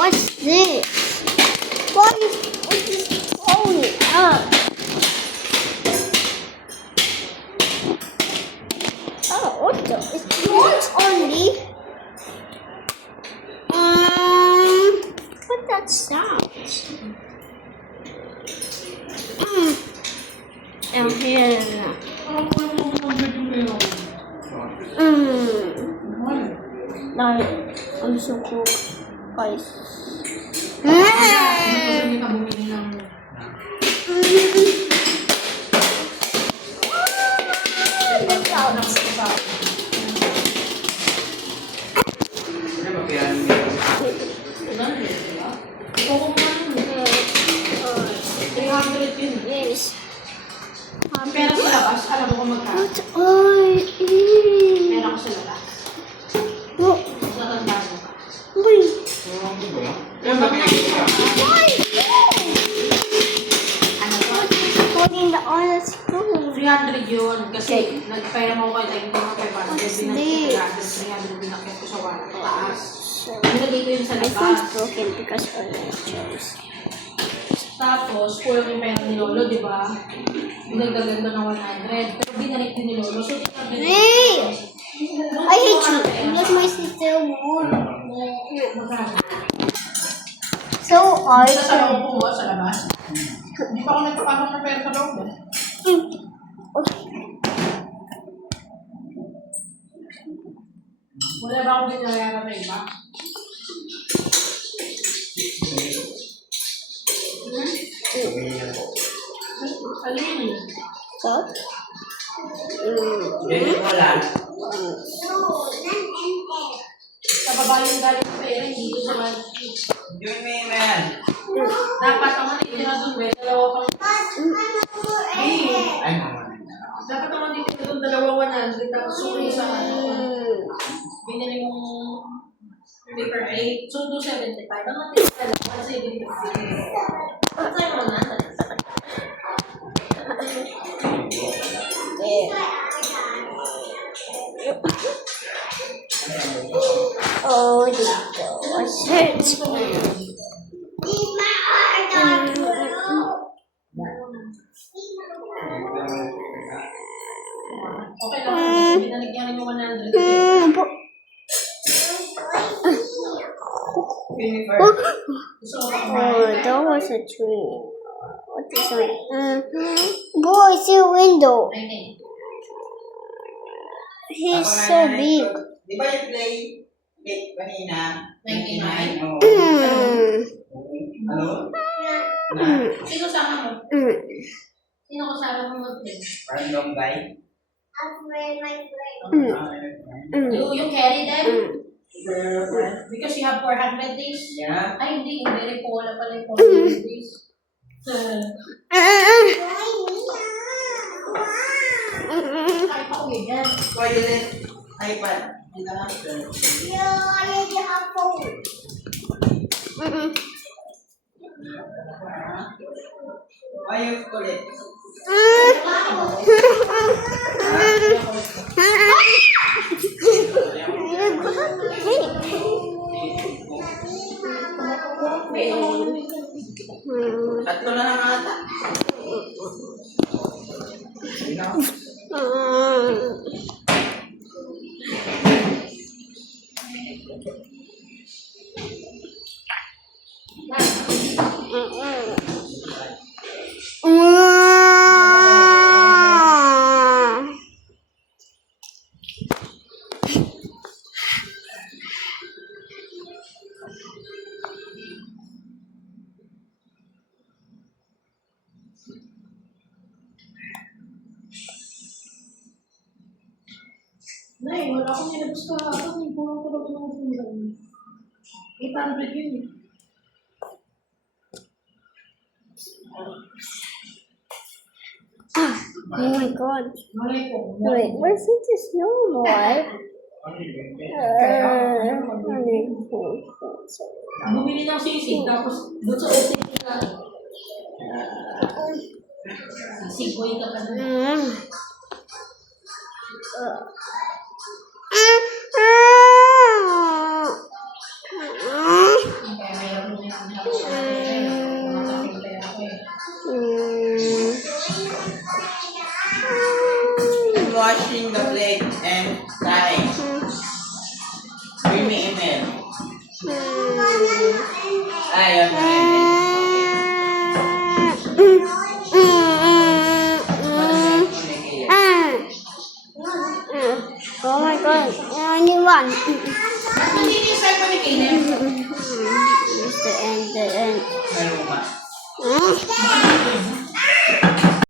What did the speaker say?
What's this? Why is this falling up? Oh, what the? It's yours only. What that sounds? And here. Now I'm so cool, guys. Yes. Pero sa labas, alam mo kung magkano. What are you? Meron ko sa labas. What? Natandaan mo ka. Wait. Ano to? Putting the honest food. 300 yun. Kasi nagpera mo ko tayo ng 500. This? 300 binakit ko sa wala. Taas. So, Nilagay ko yun sa my phone's labas. broken because of the chose. Tapos, kulang yung pera ni Lolo, di ba? Binagdagan doon ng 100. Pero binalik din ni Lolo. So, Hey! I hate you. Because my sister won. So Sa I loob po, sa labas. Hindi pa ako nagpapasok ng pera sa loob. Okay. Wala ba akong binayaran na iba? Alin? So? Sa baba yung galing ng pera, hindi ko sa mga... Dapat naman itira doon, may dalawa pang... Dapat naman itira doon, dalawa 100. Tapos suri sa ano. Binili yung paper 8. So, 275. Ang matira lang, kasi binili. Ang tayo mo na. Oh, dito. Search. Okay lang, kasi binanigyan yung 100. So, Oh, that was a tree. What is that? Boy, it's your window. He's so big. Di ba yung play kanina? 99? Oo. Ano? Sino sama mo? Sino kasama mo mag-play? Random guy? You carry them? Because you have 400 days? Yeah. Ay, hindi rin po. Wala pala yung 400 days. Ay, pa uwi yan. Toilet. iPad. Ito nga. Why you toilet? Tatlo na lang ata. Nay, wala akong nilabas ka ako. Hindi ko lang talaga ng sundan. 800 yun eh. Oh my god. Malay ko. Wait, where's this snow boy? Bumili ng sisig, tapos doon sa open na. Sisig ka pa doon. Kaya mayroon washing the plate and crying. Bring me email. Ayun na Oh my god, only one. Hindi yung cellphone ni Kaden. It's the end, the end. Meron ba? Hmm?